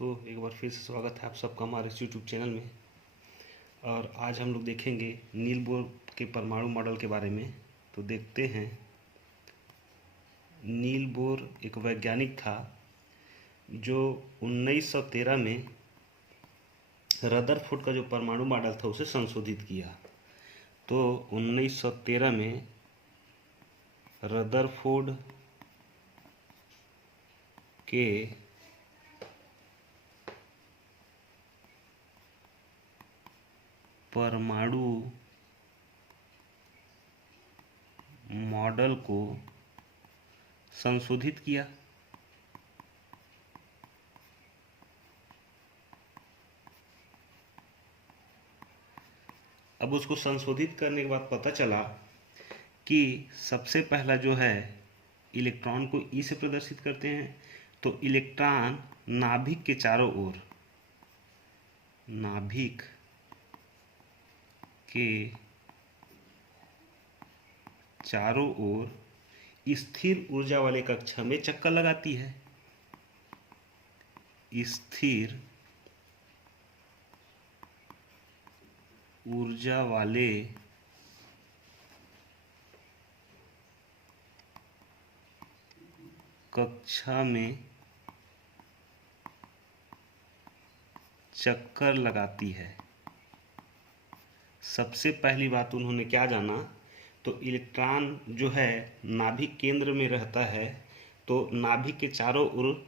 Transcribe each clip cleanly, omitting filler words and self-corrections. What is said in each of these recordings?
तो एक बार फिर से स्वागत है आप सबका हमारे इस यूट्यूब चैनल में। और आज हम लोग देखेंगे नील बोर के परमाणु मॉडल के बारे में। तो देखते हैं। नील बोर एक वैज्ञानिक था जो 1913 में रदरफोर्ड का जो परमाणु मॉडल था उसे संशोधित किया। तो 1913 में रदरफोर्ड के परमाणु मॉडल को संशोधित किया। अब उसको संशोधित करने के बाद पता चला कि सबसे पहला जो है इलेक्ट्रॉन को ई से प्रदर्शित करते हैं। तो इलेक्ट्रॉन नाभिक के चारों ओर, नाभिक के चारों ओर स्थिर ऊर्जा वाले कक्षा में चक्कर लगाती है। स्थिर ऊर्जा वाले कक्षा में चक्कर लगाती है। सबसे पहली बात उन्होंने क्या जाना, तो इलेक्ट्रॉन जो है नाभिक केंद्र में रहता है, तो नाभिक के चारों ओर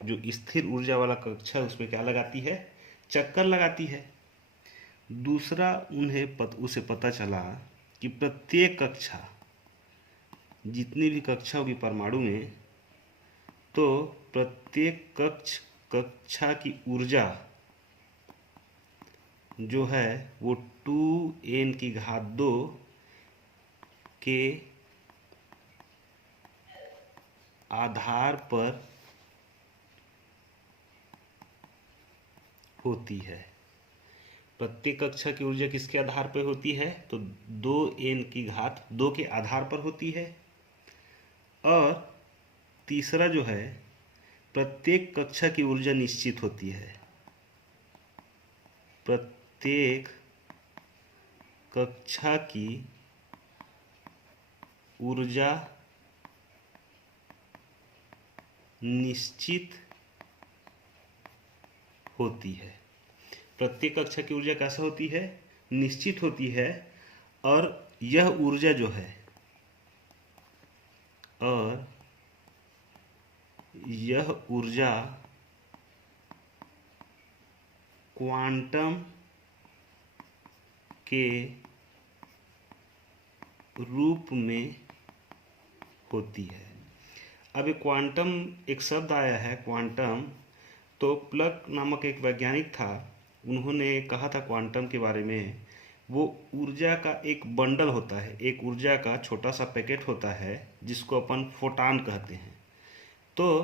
जो स्थिर ऊर्जा वाला कक्षा है उसमें क्या लगाती है, चक्कर लगाती है। दूसरा उसे पता चला कि प्रत्येक कक्षा, जितनी भी कक्षा होगी परमाणु में, तो प्रत्येक कक्षा की ऊर्जा जो है वो 2n⁻² के आधार पर होती है। प्रत्येक कक्षा की ऊर्जा किसके आधार पर होती है, तो 2n⁻² के आधार पर होती है। और तीसरा जो है प्रत्येक कक्षा की ऊर्जा निश्चित होती है। प्रत्येक कक्षा की ऊर्जा निश्चित होती है। प्रत्येक कक्षा की ऊर्जा कैसे होती है, निश्चित होती है। और यह ऊर्जा जो है, और यह ऊर्जा क्वांटम के रूप में होती है। अब एक क्वांटम एक शब्द आया है, क्वांटम। तो प्लंक नामक एक वैज्ञानिक था, उन्होंने कहा था क्वांटम के बारे में, वो ऊर्जा का एक बंडल होता है, एक ऊर्जा का छोटा सा पैकेट होता है जिसको अपन फोटॉन कहते हैं। तो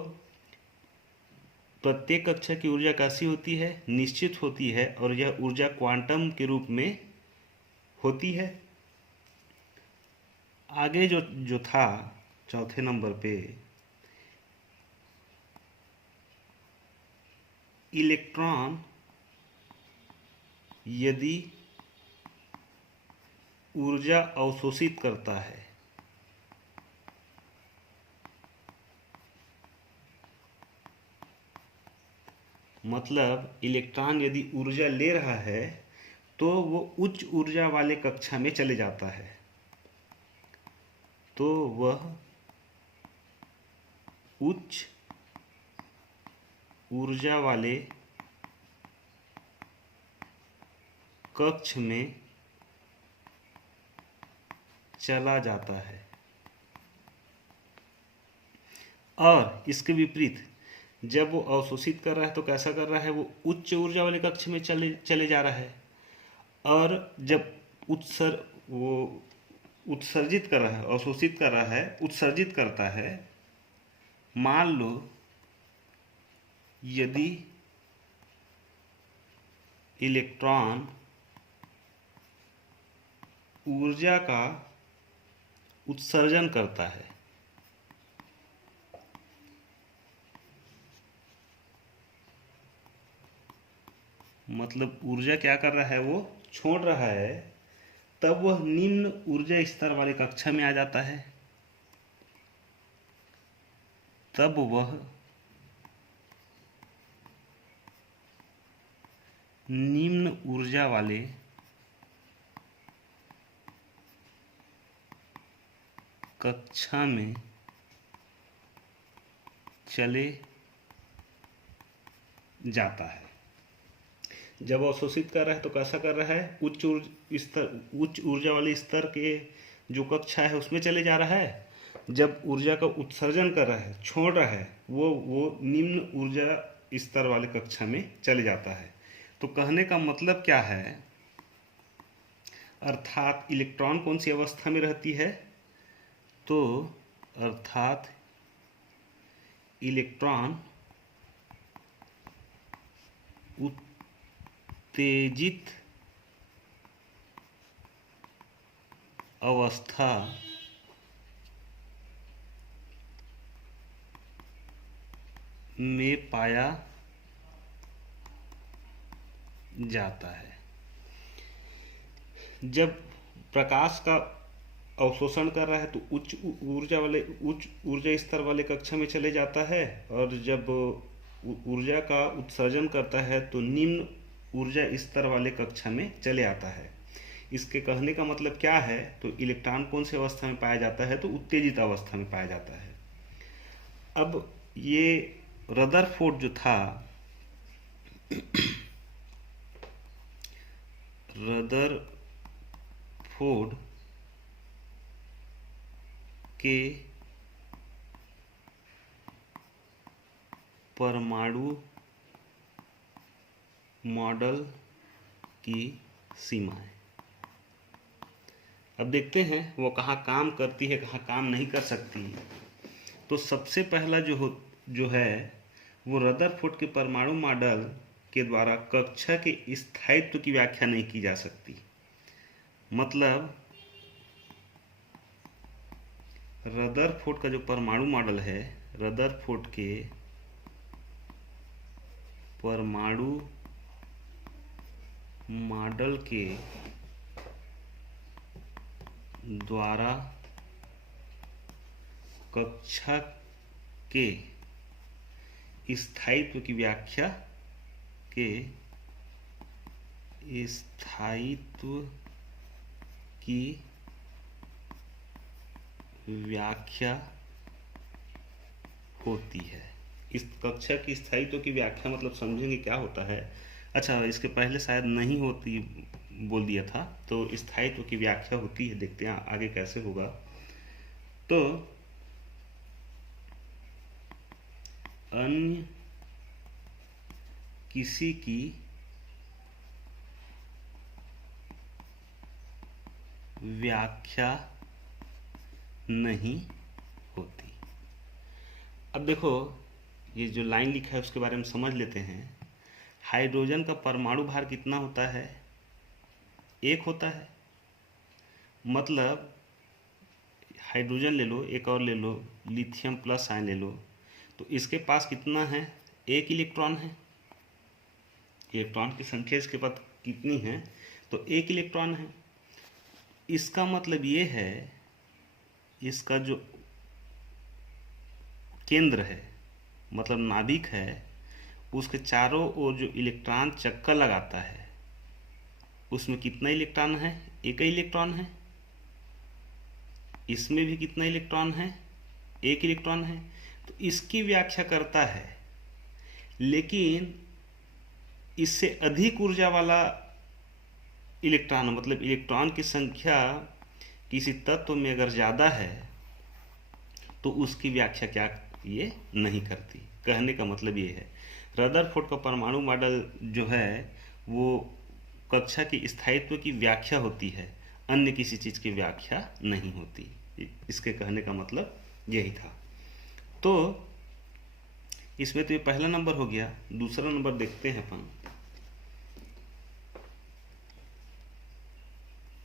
प्रत्येक कक्षा की ऊर्जा कैसी होती है, निश्चित होती है, और यह ऊर्जा क्वांटम के रूप में होती है। आगे जो था चौथे नंबर पे, इलेक्ट्रॉन यदि ऊर्जा अवशोषित करता है, मतलब इलेक्ट्रॉन यदि ऊर्जा ले रहा है तो वो उच्च ऊर्जा वाले कक्षा में चले जाता है। तो वह उच्च ऊर्जा वाले कक्ष में चला जाता है। और इसके विपरीत जब वो अवशोषित कर रहा है तो कैसा कर रहा है, वो उच्च ऊर्जा वाले कक्ष में चले जा रहा है। और जब वो उत्सर्जित कर रहा है, अवशोषित कर रहा है, उत्सर्जित करता है। मान लो यदि इलेक्ट्रॉन ऊर्जा का उत्सर्जन करता है, मतलब ऊर्जा क्या कर रहा है, वो छोड़ रहा है, तब वह निम्न ऊर्जा स्तर वाले कक्षा में आ जाता है। तब वह निम्न ऊर्जा वाले कक्षा में चले जाता है। जब अवशोषित कर रहा है तो कैसा कर रहा है, उच्च ऊर्जा वाले स्तर के जो कक्षा है उसमें चले जा रहा है। जब ऊर्जा का उत्सर्जन कर रहा है, छोड़ रहा है, वो निम्न ऊर्जा स्तर वाले कक्षा में चले जाता है। तो कहने का मतलब क्या है, अर्थात इलेक्ट्रॉन कौन सी अवस्था में रहती है, तो अर्थात इलेक्ट्रॉन उत्तेजित अवस्था में पाया जाता है। जब प्रकाश का अवशोषण कर रहा है तो उच्च ऊर्जा स्तर वाले कक्षा में चले जाता है, और जब ऊर्जा का उत्सर्जन करता है तो निम्न ऊर्जा स्तर वाले कक्षा में चले आता है। इसके कहने का मतलब क्या है, तो इलेक्ट्रॉन कौन सी अवस्था में पाया जाता है, तो उत्तेजित अवस्था में पाया जाता है। अब ये रदरफोर्ड जो था, रदरफोर्ड के परमाणु मॉडल की सीमाएं। अब देखते हैं वो कहाँ काम करती है, कहाँ काम नहीं कर सकती। तो सबसे पहला जो है वो रदरफोर्ड के परमाणु मॉडल के द्वारा कक्षा के स्थायित्व की व्याख्या नहीं की जा सकती। मतलब रदरफोर्ड का जो परमाणु मॉडल है, रदरफोर्ड के परमाणु मॉडल के द्वारा कक्षा के स्थायित्व की व्याख्या होती है। इस कक्षा की स्थायित्व की व्याख्या मतलब समझेंगे क्या होता है। अच्छा, इसके पहले शायद नहीं होती बोल दिया था, तो स्थायित्व की व्याख्या होती है। देखते हैं आगे कैसे होगा। तो अन्य किसी की व्याख्या नहीं होती। अब देखो ये जो लाइन लिखा है उसके बारे में समझ लेते हैं। हाइड्रोजन का परमाणु भार कितना होता है, 1 होता है। मतलब हाइड्रोजन ले लो, एक और ले लो, लिथियम प्लस आयन ले लो, तो इसके पास कितना है, 1 इलेक्ट्रॉन है। इलेक्ट्रॉन की संख्या इसके पास कितनी है, तो 1 इलेक्ट्रॉन है। इसका मतलब ये है, इसका जो केंद्र है मतलब नाभिक है, उसके चारों ओर जो इलेक्ट्रॉन चक्कर लगाता है उसमें कितना इलेक्ट्रॉन है, 1 इलेक्ट्रॉन है। इसमें भी कितना इलेक्ट्रॉन है, 1 इलेक्ट्रॉन है। तो इसकी व्याख्या करता है। लेकिन इससे अधिक ऊर्जा वाला इलेक्ट्रॉन मतलब इलेक्ट्रॉन की संख्या किसी तत्व में अगर ज़्यादा है तो उसकी व्याख्या क्या ये नहीं करती। कहने का मतलब ये है, रदरफोर्ड का परमाणु मॉडल जो है वो कक्षा की स्थायित्व की व्याख्या होती है, अन्य किसी चीज़ की व्याख्या नहीं होती। इसके कहने का मतलब यही था। तो इसमें तो ये पहला नंबर हो गया। दूसरा नंबर देखते हैं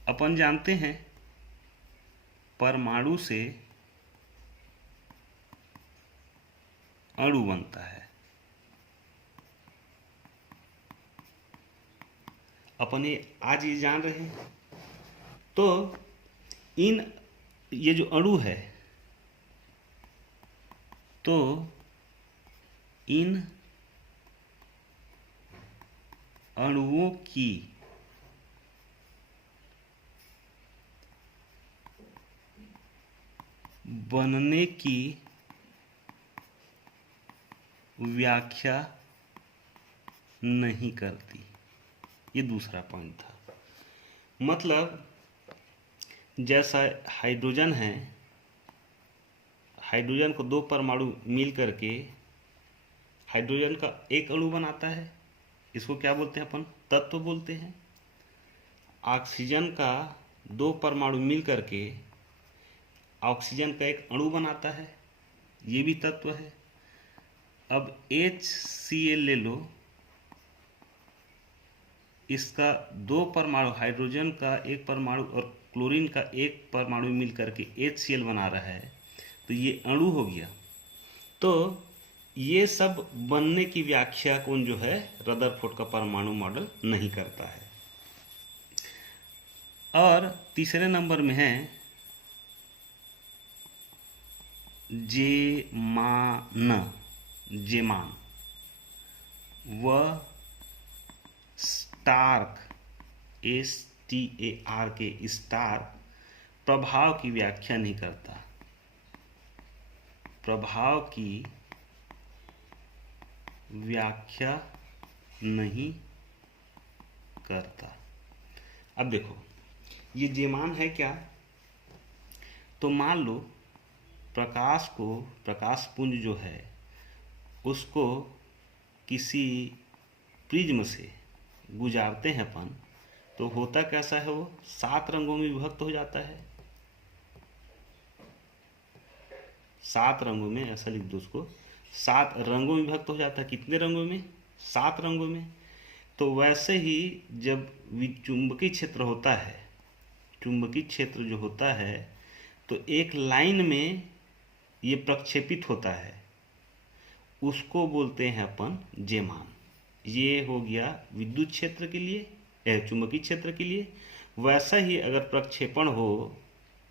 अपन जानते हैं परमाणु से अणु बनता है। अपन आज ये जान रहे हैं। तो ये जो अणु है, तो इन अणुओं की बनने की व्याख्या नहीं करती। ये दूसरा पॉइंट था। मतलब जैसा हाइड्रोजन है, हाइड्रोजन को दो परमाणु मिल करके हाइड्रोजन का एक अणु बनाता है, इसको क्या बोलते हैं अपन? तत्व बोलते हैं। ऑक्सीजन का दो परमाणु मिल करके ऑक्सीजन का एक अणु बनाता है, ये भी तत्व है। अब HCl ले लो, इसका दो परमाणु, हाइड्रोजन का एक परमाणु और क्लोरीन का एक परमाणु मिल करके HCl बना रहा है, तो ये अणु हो गया। तो ये सब बनने की व्याख्या कौन जो है, रदरफोर्ड का परमाणु मॉडल नहीं करता है। और तीसरे नंबर में है जेमान व स्टार्क, STARK, स्टार्क प्रभाव की व्याख्या नहीं करता, प्रभाव की व्याख्या नहीं करता। अब देखो ये जेमान है क्या? तो मान लो प्रकाश पुंज जो है उसको किसी प्रिज्म से गुजारते हैं अपन, तो होता कैसा है, वो 7 रंगों में विभक्त हो जाता है। 7 रंगों में, ऐसा लिख दो उसको, 7 रंगों में विभक्त हो जाता है। कितने रंगों में? 7 रंगों में। तो वैसे ही जब चुंबकीय क्षेत्र होता है, चुंबकीय क्षेत्र जो होता है, तो एक लाइन में ये प्रक्षेपित होता है, उसको बोलते हैं अपन जेमान। ये हो गया विद्युत क्षेत्र के लिए, चुंबकीय क्षेत्र के लिए। वैसा ही अगर प्रक्षेपण हो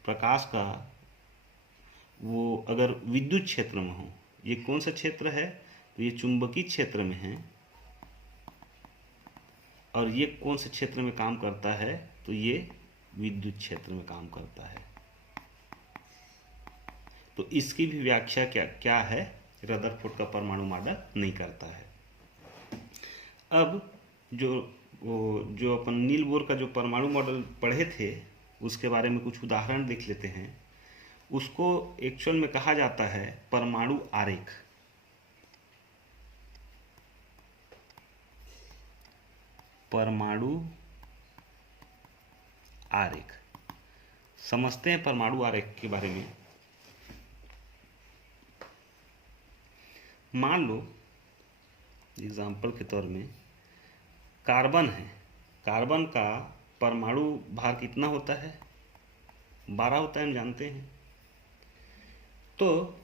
प्रकाश का, वो अगर विद्युत क्षेत्र में हो, ये कौन सा क्षेत्र है? तो ये चुंबकीय क्षेत्र में है। और ये कौन से क्षेत्र में काम करता है? तो ये विद्युत क्षेत्र में काम करता है। तो इसकी भी व्याख्या क्या है? रदरफोर्ड का परमाणु मॉडल नहीं करता है। अब जो अपन नील बोर का जो परमाणु मॉडल पढ़े थे, उसके बारे में कुछ उदाहरण देख लेते हैं। उसको एक्चुअल में कहा जाता है परमाणु आरेख। परमाणु आरेख समझते हैं। परमाणु आरेख के बारे में मान लो एग्जाम्पल के तौर में कार्बन है। कार्बन का परमाणु भार कितना होता है? 12 होता है, हम जानते हैं। तो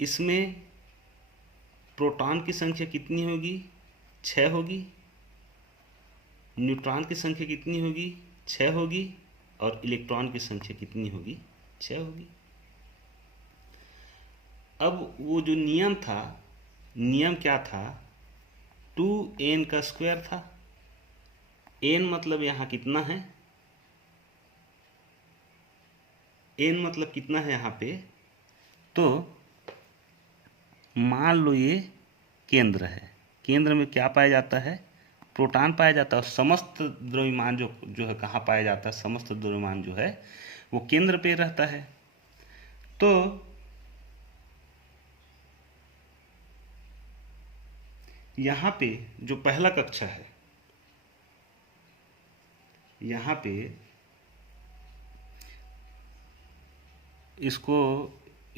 इसमें प्रोटॉन की संख्या कितनी होगी? 6 होगी। न्यूट्रॉन की संख्या कितनी होगी? 6 होगी। और इलेक्ट्रॉन की संख्या कितनी होगी? 6 होगी। अब वो जो नियम था, नियम क्या था? 2n का स्क्वायर था। n मतलब यहाँ कितना है? n मतलब कितना है यहाँ पे? तो मान लो ये केंद्र है। केंद्र में क्या पाया जाता है? प्रोटॉन पाया जाता है। और समस्त द्रव्यमान जो है कहाँ पाया जाता है? समस्त द्रव्यमान जो है वो केंद्र पे रहता है। तो यहाँ पे जो पहला कक्षा है, यहाँ पे इसको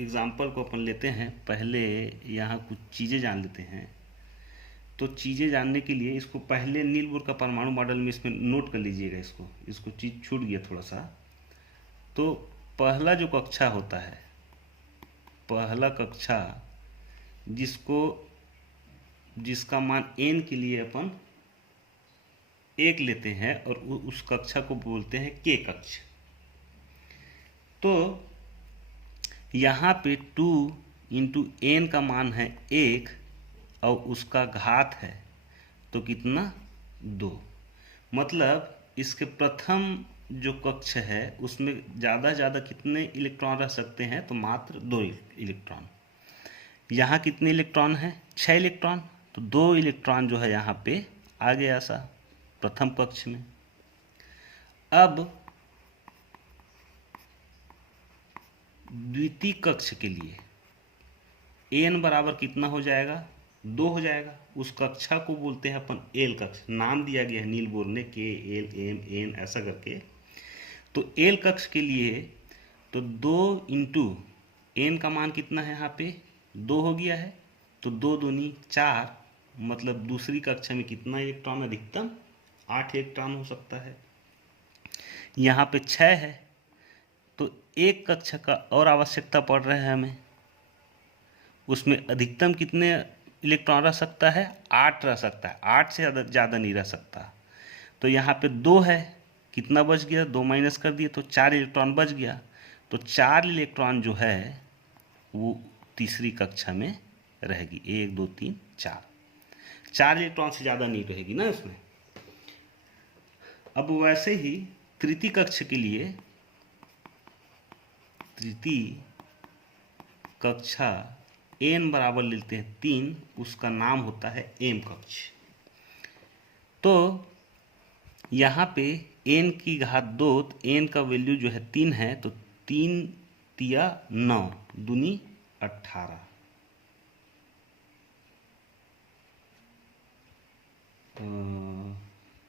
एग्जाम्पल को अपन लेते हैं। पहले यहाँ कुछ चीज़ें जान लेते हैं। तो चीज़ें जानने के लिए इसको पहले नील बोर का परमाणु मॉडल में इसमें नोट कर लीजिएगा। इसको चीज़ छूट गया थोड़ा सा। तो पहला जो कक्षा होता है, पहला कक्षा जिसका मान n के लिए अपन एक लेते हैं और उस कक्षा को बोलते हैं के कक्ष। तो यहाँ पे 2 इंटू एन का मान है 1 और उसका घात है तो कितना 2। मतलब इसके प्रथम जो कक्ष है उसमें ज़्यादा से ज़्यादा कितने इलेक्ट्रॉन रह सकते हैं, तो मात्र 2 इलेक्ट्रॉन। यहाँ कितने इलेक्ट्रॉन हैं, 6 इलेक्ट्रॉन, तो 2 इलेक्ट्रॉन जो है यहाँ पे आ गया सा प्रथम कक्ष में। अब द्वितीय कक्ष के लिए एन बराबर कितना हो जाएगा, 2 हो जाएगा। उस कक्षा को बोलते हैं अपन एल कक्ष, नाम दिया गया है नील बोर ने, के एल एम एन ऐसा करके। तो एल कक्ष के लिए तो 2 इंटू एन का मान कितना है, यहाँ पे 2 हो गया है, तो 2 दूनी 4, मतलब दूसरी कक्षा में कितना इलेक्ट्रॉन, अधिकतम 8 इलेक्ट्रॉन हो सकता है। यहाँ पे 6 है, तो एक कक्षा का और आवश्यकता पड़ रहा है हमें, उसमें अधिकतम कितने इलेक्ट्रॉन रह सकता है, 8 रह सकता है, 8 से ज़्यादा नहीं रह सकता। तो यहाँ पे 2 है, कितना बच गया, 2 माइनस कर दिए तो 4 इलेक्ट्रॉन बच गया। तो 4 इलेक्ट्रॉन जो है वो तीसरी कक्षा में रहेगी, 1 2 3 4 इलेक्ट्रॉन से ज़्यादा नहीं रहेगी ना उसमें। अब वैसे ही तृतीय कक्ष के लिए, तृतीय कक्षा एन बराबर लेते हैं 3, उसका नाम होता है एम कक्ष। तो यहाँ पे एन की घात 2, तो एन का वैल्यू जो है 3 है, तो 3 तिया 9 दूनी 18,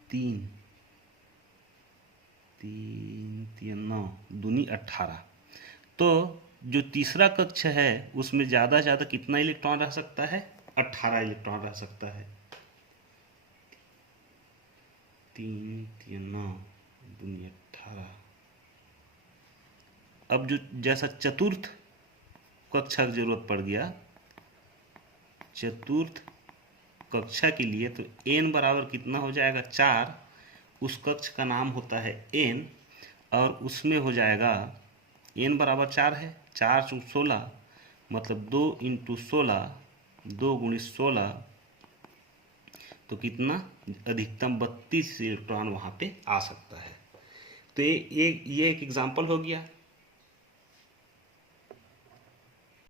3 तिया 9 दूनी 18। तो जो तीसरा कक्ष है उसमें ज़्यादा से ज़्यादा कितना इलेक्ट्रॉन रह सकता है, 18 इलेक्ट्रॉन रह सकता है। 3 3 9 दूनी 18। अब जो जैसा चतुर्थ कक्षा की जरूरत पड़ गया, चतुर्थ कक्षा के लिए तो n बराबर कितना हो जाएगा, 4। उस कक्ष का नाम होता है n, और उसमें हो जाएगा n बराबर 4 है, 4 × 16, मतलब 2 इंटू 16, 2 × 16, तो कितना, अधिकतम 32 इलेक्ट्रॉन वहाँ पे आ सकता है। तो ये एक एग्जाम्पल हो गया